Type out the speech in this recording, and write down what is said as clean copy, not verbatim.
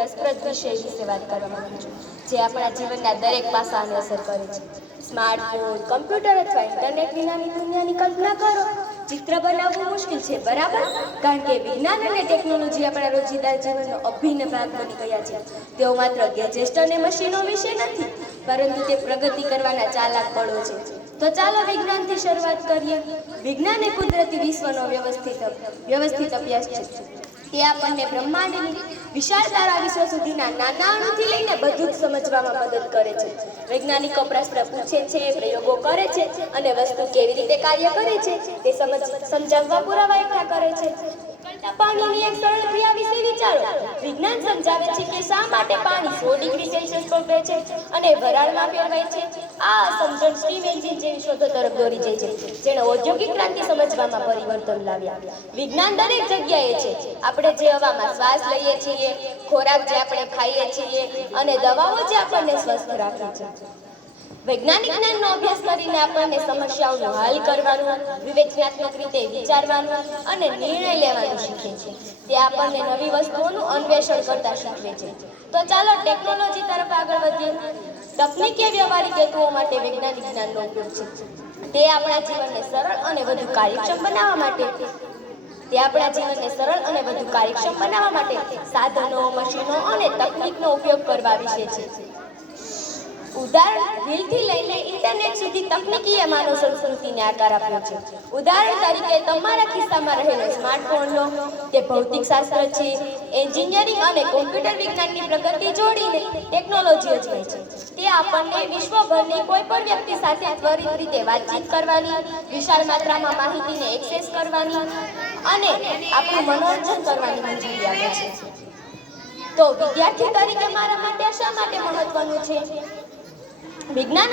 રસપ્રદ વિષય વિશે વાત કરવા માંગુ છું, જે આપણા જીવનના દરેક પાસાને અસર કરે છે. સ્માર્ટફોન, કમ્પ્યુટર અથવા ઇન્ટરનેટ વિનાની દુનિયાની કલ્પના કરો. ચિત્ર બનાવવું મુશ્કેલ છે, બરાબર? કારણ કે વિજ્ઞાન અને ટેકનોલોજી આપણા રોજિંદા જીવનનો અભિન્ન ભાગ બની ગયા છે. તેઓ માત્ર ગેજેટ્સ અને મશીનો વિશે નથી, પરંતુ તે પ્રગતિ કરવાના ચાલાક પળો છે. તો ચાલો વિજ્ઞાનથી શરૂઆત કરીએ. વિજ્ઞાન એ કુદરતી વિશ્વનો વ્યવસ્થિત અભ્યાસ છે. તે આપણને બ્રહ્માંડની વિશાળ તારા વિશ્વ સુધીના નાના અણુથી લઈને બધું જ સમજવામાં મદદ કરે છે. વૈજ્ઞાનિકો પ્રશ્ન પૂછે છે, પ્રયોગો કરે છે અને વસ્તુ કેવી રીતે કાર્ય કરે છે તે સમજાવવા પુરાવા એકઠા કરે છે. ઉકળતા પાણીની એક સરળ ક્રિયા વિશે વિચારો. વિજ્ઞાન સમજાવે છે કે શા માટે પાણી 100 ડિગ્રી સેલ્સિયસ પર બળે છે અને વરાળમાં ફેરવાય છે. આ સમજણ સ્ટીમ એન્જિન જેવી શોધો તરફ દોરી જાય છે, જેણે ઔદ્યોગિક ક્રાંતિ સમજવામાં પરિવર્તન લાવ્યા. વિજ્ઞાન દરેક જગ્યાએ છે. આપણે જે હવામાં શ્વાસ લઈએ છીએ, ખોરાક જે આપણે ખાઈએ છીએ અને દવાઓ જે આપણને સ્વસ્થ રાખે છે. વૈજ્ઞાનિક જ્ઞાનનો અભ્યાસ કરીને આપણને સમસ્યાઓનો હલ કરવાનું, વિવેચનાત્મક રીતે વિચારવાનું અને નિર્ણય લેવાનું શીખે છે. તે આપણને નવી વસ્તુઓનું અન્વેષણ કરતા શીખવે છે. તો ચાલો ટેકનોલોજી તરફ આગળ વધીએ. તકનીકી વ્યવહારિક હેતુઓ માટે વૈજ્ઞાનિક જ્ઞાનનો ઉપયોગ છે. તે આપણા જીવનને સરળ અને વધુ કાર્યક્ષમ બનાવવા માટે સાધનો, મશીનો અને તકનીકનો ઉપયોગ કરવા વિશે છે. ઉદાહરણ વ્હીલથી લઈને ઇન્ટરનેટ સુધી તકનીકીએ માનવ સંસ્કૃતિને આકાર આપ્યો છે. ઉદાહરણ તરીકે તમારા ખિસ્સામાં રહેલો સ્માર્ટફોન લો. તે ભૌતિકશાસ્ત્ર છે, એન્જિનિયરિંગ અને કોમ્પ્યુટર વિજ્ઞાનની પ્રગતિ જોડીને ટેકનોલોજી અજમાય છે. તે આપણને વિશ્વભરની કોઈ પણ વ્યક્તિ સાથે ત્વરિત રીતે વાતચીત કરવાની, વિશાળ માત્રામાં માહિતીને એક્સેસ કરવાની અને આપણું મનોરંજન કરવાની મંજૂરી આપે છે. તો વિદ્યાર્થી તરીકે મારા માટે શા માટે મહત્વનું છે? વિજ્ઞાન